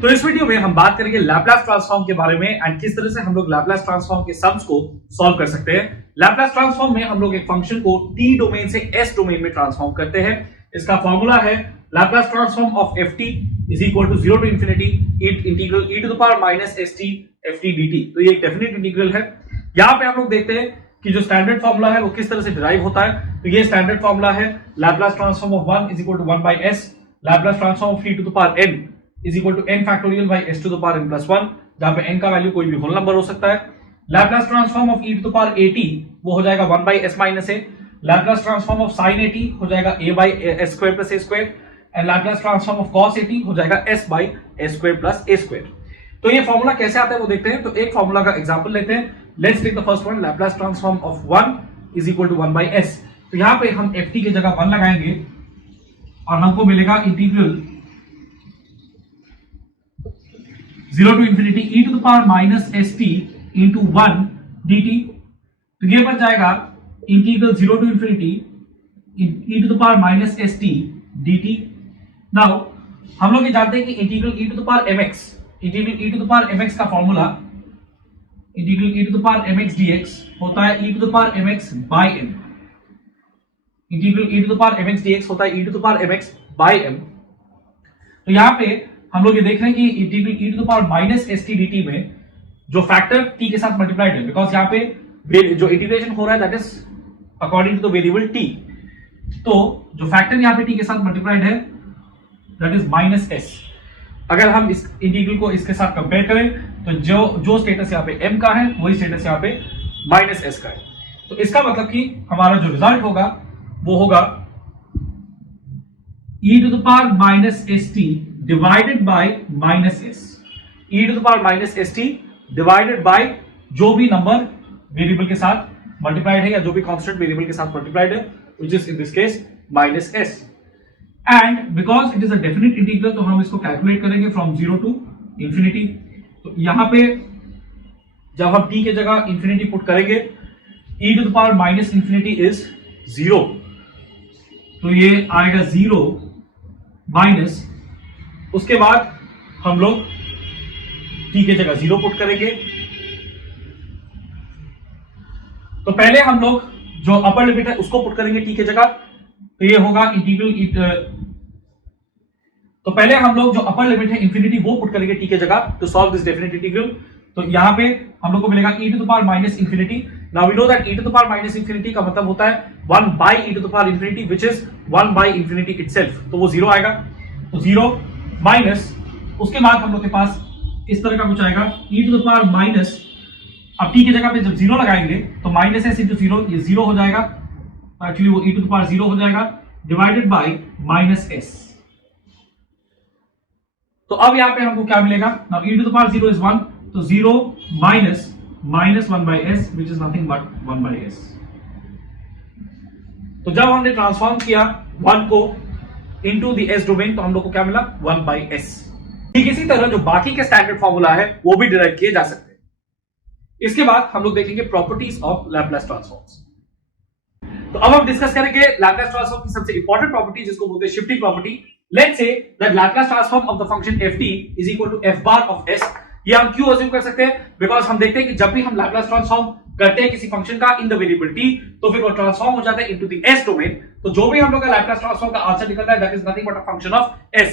तो इस वीडियो में हम बात करेंगे लैपलास ट्रांसफॉर्म के बारे में एंड किस तरह से हम लोग लैपलास ट्रांसफॉर्म के सम्स को सॉल्व कर सकते हैं। लैपलास ट्रांसफॉर्म में हम लोग एक फंक्शन को t डोमेन से s डोमेन में ट्रांसफॉर्म करते हैं। इसका फॉर्मूला है Laplace transform of ft is equal to 0 to infinity integral e to the power minus st ft dt। तो ये एक डेफिनेट इंटीग्रल है। यहां पे हम लोग देखते हैं कि जो स्टैंडर्ड फॉर्मूला है वो किस तरह से डिराइव होता है। तो ये स्टैंडर्ड फॉर्मूला है Laplace transform of 1 is equal to 1 by s, Laplace transform of t to the power n is equal to n factorial by s to the power n plus 1, जहां पे n का value कोई भी whole number हो सकता है। Laplace transform of e to the power at वो हो जाएगा 1 by s minus a, Laplace transform of sin at हो जाएगा a by s square plus a square and Laplace transform of cos at हो जाएगा s by s square plus a square. तो ये formula कैसे आता है वो देखते हैं। तो एक फॉर्मूला का एग्जांपल लेते हैं। Let's take the first one, Laplace transform of 1 is equal to 1 by s। तो यहां पे हम ft की जगह 1 लगाएंगे और हमको मिलेगा integral 0 to infinity e to the power minus st into 1 dt। तो ये बन जाएगा integral 0 to infinity e to the power minus st dt। Now हम लोग ये जानते हैं कि integral e to the power mx, integral e to the power mx का formula integral e to the power mx dx होता है e to the power mx by m। Integral e to the power mx dx होता है e to the power mx by m। तो यहां पे हम लोग ये देख रहे हैं कि integral e to the power minus st dt में जो फैक्टर t के साथ मल्टीप्लाइड है, बिकॉज यहां पे जो इंटीग्रेशन हो रहा है that is according to the variable t। तो जो फैक्टर यहां पे t के साथ मल्टीप्लाइड है दैट इज माइनस s। अगर हम इस इंटीग्रल को इसके साथ कंपेयर करें तो जो स्टेटस यहां पे m का है वही स्टेटस यहां पे माइनस s का है। तो इसका मतलब कि हमारा जो रिजल्ट होगा वो होगा e to the power minus st divided by minus s, e to the power minus st divided by जो भी नंबर वेरिएबल के साथ मल्टीप्लाइड है या जो भी कांस्टेंट वेरिएबल के साथ मल्टीप्लाइड है, which is in this case minus s। And because it is a definite integral तो हम इसको कैलकुलेट करेंगे फ्रॉम 0 टू इंफिनिटी। तो यहां पे जब हम t के जगह इंफिनिटी पुट करेंगे e to the power minus infinity is 0, तो ये आएगा 0 माइनस, उसके बाद हम लोग t के जगह 0 पुट करेंगे। तो पहले हम लोग जो अपर लिमिट है उसको पुट करेंगे t के जगह, तो ये होगा इंटीग्रल तो पहले हम लोग जो अपर लिमिट है इंफिनिटी वो पुट करेंगे t के जगह to solve this definite integral. तो यहां पे हम लोग को मिलेगा e to the power minus infinity. Now we know that e to the power minus infinity का मतलब होता है 1 by e to the power infinity which is 1 by infinity itself, तो वो 0 आएगा। तो 0 माइनस, उसके बाद हम लोग के पास इस तरह का कुछ आएगा e to the power minus, अब t की जगह पे जब 0 लगाएंगे तो माइनस s इंटू 0 ये 0 हो जाएगा, एक्चुअली वो e टू द पावर 0 हो जाएगा डिवाइडेड बाय माइनस s। तो अब यहां पे हमको क्या मिलेगा, now e to the power 0 is 1, तो 0 minus minus 1 by s which is nothing but 1 by s। तो जब हमने ट्रांसफॉर्म किया 1 को इनटू द s डोमेन तो हम लोग को क्या मिला 1 बाय s। ठीक इसी तरह जो बाकी के स्टैंडर्ड फार्मूला है वो भी डिराइव किए जा सकते हैं। इसके बाद हम लोग देखेंगे प्रॉपर्टीज ऑफ लैपलास ट्रांसफॉर्म्स। तो अब हम डिस्कस करेंगे लैपलास ट्रांसफॉर्म की सबसे इंपॉर्टेंट प्रॉपर्टी जिसको बोलते हैं shifting property. Let's say that Laplace transform of the function ft is equal to f bar of s। ये हम क्यों अज्यूम कर सकते हैं, बिकॉज हम देखते हैं कि जब भी हम लैपलास ट्रांसफॉर्म करते हैं किसी फंक्शन का इन द वेरिएबल t तो फिर वो ट्रांसफॉर्म हो जाता है इनटू द s डोमेन। तो जो भी हम लोग का लैपलास ट्रांसफॉर्म का आंसर निकल रहा है that is nothing but a function of s।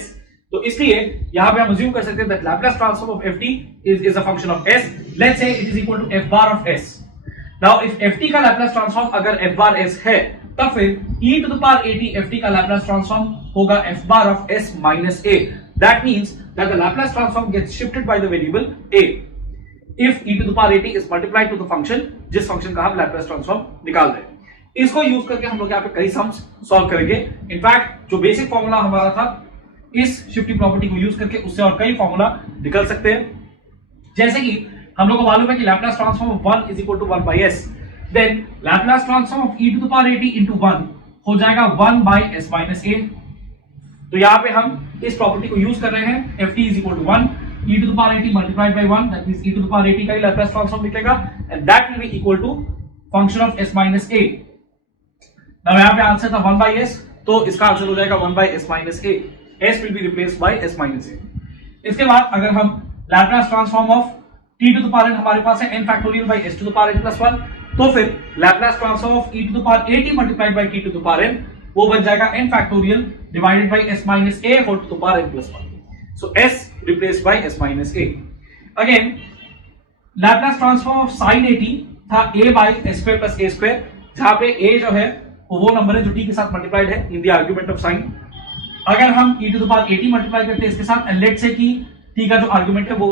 तो इसलिए यहां पे हम अज्यूम कर सकते हैं that Laplace transform of ft is a function of s। Let's say it is equal to f bar of s। Now if ft का Laplace transform अगर f बार s है तब फिर e to the power at ft का Laplace transform होगा f bar of s minus a। That means that the Laplace transform gets shifted by the variable a if e to the power at is multiplied to the function जिस function का हम Laplace transform निकाल रहे हैं। इसको use करके हम लोग यहाँ पे कई सम्स सॉल्व करेंगे। इनफैक्ट जो बेसिक फॉर्मूला हमारा था इस शिफ्टिंग प्रॉपर्टी को यूज करके उससे और कई फॉर्मूला निकल सकते हैं। जैसे कि हम लोग को मालूम है कि Laplace transform of 1 is equal to 1 by s, then Laplace transform of e to the power at into 1 हो जाएगा 1 by s minus a। तो यहाँ पे हम इस प्रॉपर्टी को यूज कर रहे हैं ft is equal to 1 e to the power at multiplied by 1, that means e to the power at का ही Laplace transform निकलेगा and that will be equal to function of s minus a। now यहाँ पे answer था 1 by s, तो इसका answer हो जाएगा 1 by s minus a। s will be replaced by s minus a। इसके बाद अगर हम Laplace transform of t to the power n हमारे पास है n factorial by s to the power n plus 1, तो फिर Laplace transform of e to the power at multiplied by t to the power n वो बन जाएगा n factorial divided by s minus a whole to the power n plus 1. So s replaced by s minus a. Again Laplace transform of sin at था a by s square plus a square, जहां पे a जो है वो number है जो t के साथ मल्टीप्लाइड है in the argument of sin. अगर हम e to the power at multiply करते हैं इसके साथ, लेट से कि t का जो आर्गुमेंट है वो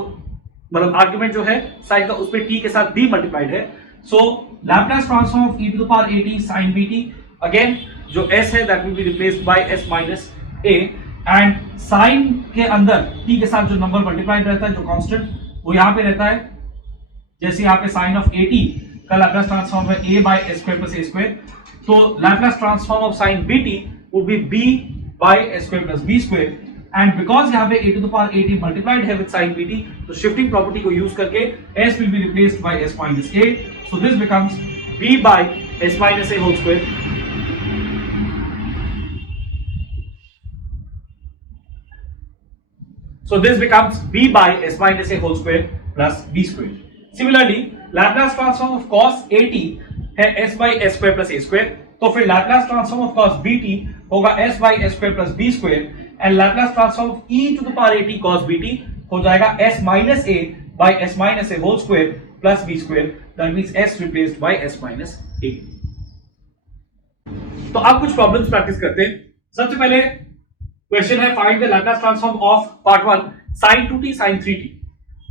मतलब आर्गुमेंट जो है sin का उस पे t के साथ b मल्टीप्लाइड है. So Laplace transform of e to the power at sin bt, again जो s है that will be replaced by s minus a, and sin के अंदर t के साथ जो नंबर मल्टीप्लाइड रहता है जो कांस्टेंट वो यहां पे रहता है. जैसे यहां पे sin ऑफ at का लैप्लास ट्रांसफॉर्म है a by s square plus a square, तो Laplace transform of sin bt would be b by s square plus b square, and because यहाँ पे a to the power at multiplied है with sin bt, तो shifting property को use करके s will be replaced by s minus a, so this becomes b by s minus a whole square. So this becomes b by s minus a whole square plus b square. Similarly, Laplace transform of cos at है s by s square plus a square, तो फिर Laplace transform of cos bt होगा s by s square plus b square, and Laplace transform of e to the power at cos bt हो जाएगा s minus a by s minus a whole square plus b square, that means s replaced by s minus a. तो अब कुछ problems practice करते हैं. सबसे पहले question है find the Laplace transform of part 1 sin 2t sin 3t.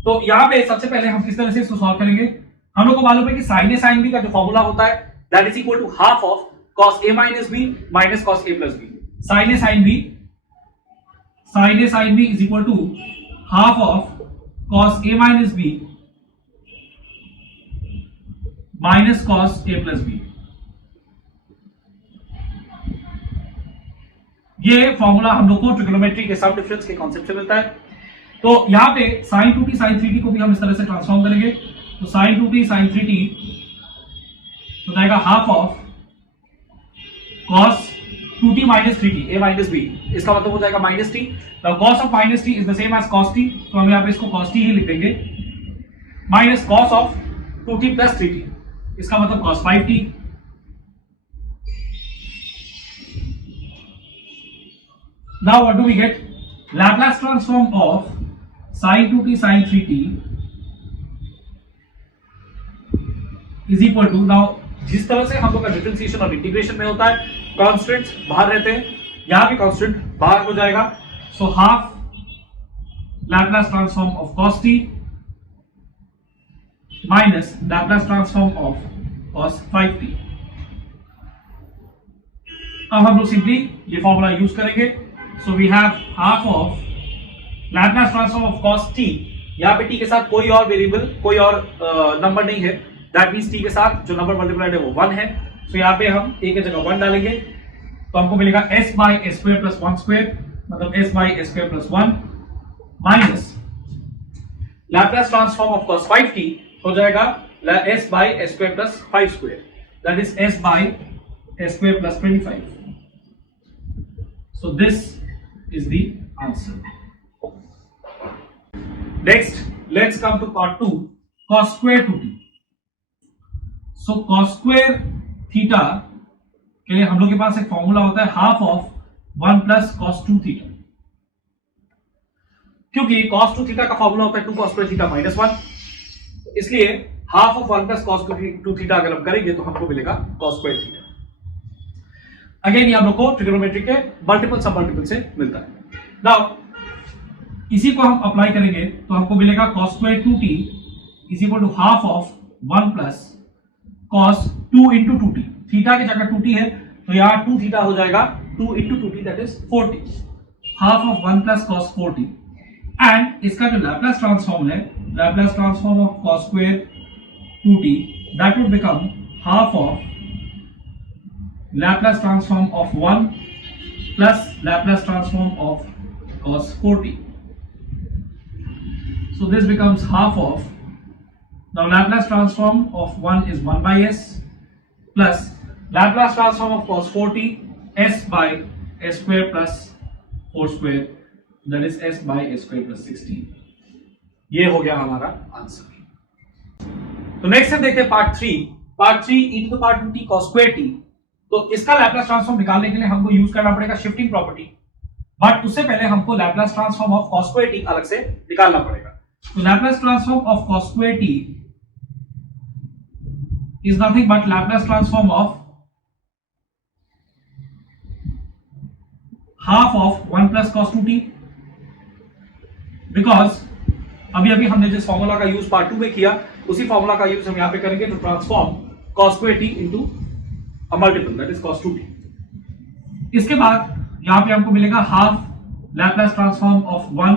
तो यहां पे सबसे पहले हम किस तरह से इसको सॉल्व करेंगे. हम लोग को मालूम है कि sin a sin b का जो फॉर्मूला होता है that is equal to half of cos a minus b minus cos a plus b. sin a sin b is equal to half of cos a minus b minus cos a plus b. ये formula हम लोग को trigonometry के some difference के concept से मिलता है. तो यहां पे sin 2t sin 3t को भी हम इस तरह से ट्रांसफॉर्म करेंगे. तो sin 2t sin 3t हो जाएगा half of cos 2t minus 3t a minus b, इसका मतलब हो जाएगा minus t. Now cos of minus t is the same as cos t, तो हम यहाँ पे इसको cos t ही लिख देंगे, minus cos of 2t plus 3t, इसका मतलब cos 5t. Now what do we get? Laplace transform of sin 2t sin 3t is equal to, now जिस तरह से हम लोग का डिफरेंशिएशन और इंटीग्रेशन में होता है कांस्टेंट्स बाहर रहते हैं, यहां भी कांस्टेंट बाहर हो जाएगा. So half Laplace transform of cos t minus Laplace transform of cos 5t. अब हम लोग सिंपली ये फॉर्मूला यूज करेंगे. So we have half of Laplace transform of cos t, यहां पे t के साथ कोई और वेरिएबल कोई और नंबर नहीं है, दैट मींस t के साथ जो नंबर मल्टीप्लाइड है वो 1 है. सो यहाँ पे हम a की जगह 1 डालेंगे तो हमको मिलेगा s by s square plus 1 square, मतलब s by s square plus 1 minus Laplace transform of cos 5t हो जाएगा s by s square plus 5 square, that is s by s square plus 25. So this is the answer. Next, let's come to part 2, cos square 2t. So cos square theta के लिए हम लोग के पास एक formula होता है half of 1 plus cos 2 theta, क्योंकि cos 2 theta का फॉर्मूला होता है 2 cos square थीटा माइनस 1, इसलिए half of 1 plus cos 2 theta अगर हम करेंगे तो हमको मिलेगा cos square थीटा. अगेन ये हम लोग को ट्रिग्नोमेट्री के मल्टीपल सब मल्टीपल से मिलता है. नाउ इसी को हम अप्लाई करेंगे तो हमको मिलेगा cos square 2t is equal to half of 1 plus cos 2 into 2t. Theta की जगह 2t है तो यहाँ 2 थीटा हो जाएगा 2 into 2t, that is 4t. Half of 1 plus cos 4t, and इसका जो लैप्लास ट्रांसफॉर्म है, Laplace transform of cos square 2t, that would become half of Laplace transform of 1 plus Laplace transform of cos 4t. So this becomes half of, now Laplace transform of 1 is 1 by s plus Laplace transform of cos 4t s by s square plus 4 square, that is s by s square plus 16। ये हो गया हमारा answer. तो next हम देखते हैं part 3 e to the power 2t cos square t। तो इसका लैप्लास ट्रांसफॉर्म निकालने के लिए हमको यूज करना पड़ेगा शिफ्टिंग प्रॉपर्टी, बट उससे पहले हमको Laplace transform of cos square t अलग से निकालना पड़ेगा। तो Laplace transform of cos square t is nothing but Laplace transform of half of 1 plus cos 2t, because अभी हमने जिस फॉर्मूला का यूज पार्ट 2 में किया उसी फॉर्मूला का यूज हम यहां पे करेंगे to transform cos square t into a multiple that is cos 2t। इसके बाद यहां पे हमको मिलेगा half Laplace transform of 1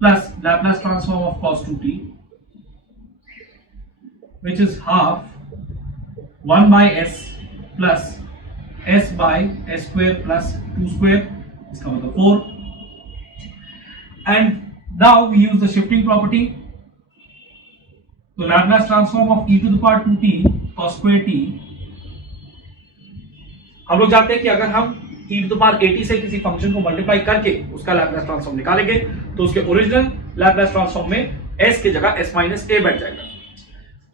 plus Laplace transform of cos 2t, which is half 1 by s plus s by s square plus 2 square, इसका मतलब 4। and now we use the shifting property, तो Laplace transform of e to the power 2t cos square t, हम लोग जानते हैं कि अगर हम e to the power 80 से किसी फंक्शन को मल्टीप्लाई करके उसका Laplace ट्रांसफॉर्म निकालेंगे तो उसके ओरिजिनल Laplace ट्रांसफॉर्म में s की जगह s माइनस a बैठ जाएगा।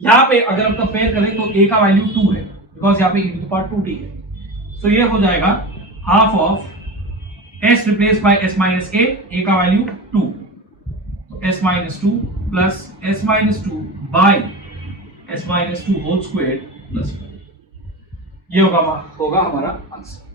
यहां पे अगर हम कंपेयर करें तो a का वैल्यू 2 है, बिकॉज यहां पे e to the power 2t है, सो ये हो जाएगा half of s replace by s minus a का वैल्यू 2, तो s minus 2 plus s minus 2 by s minus 2 whole square plus 4। ये होगा हमारा आंसर।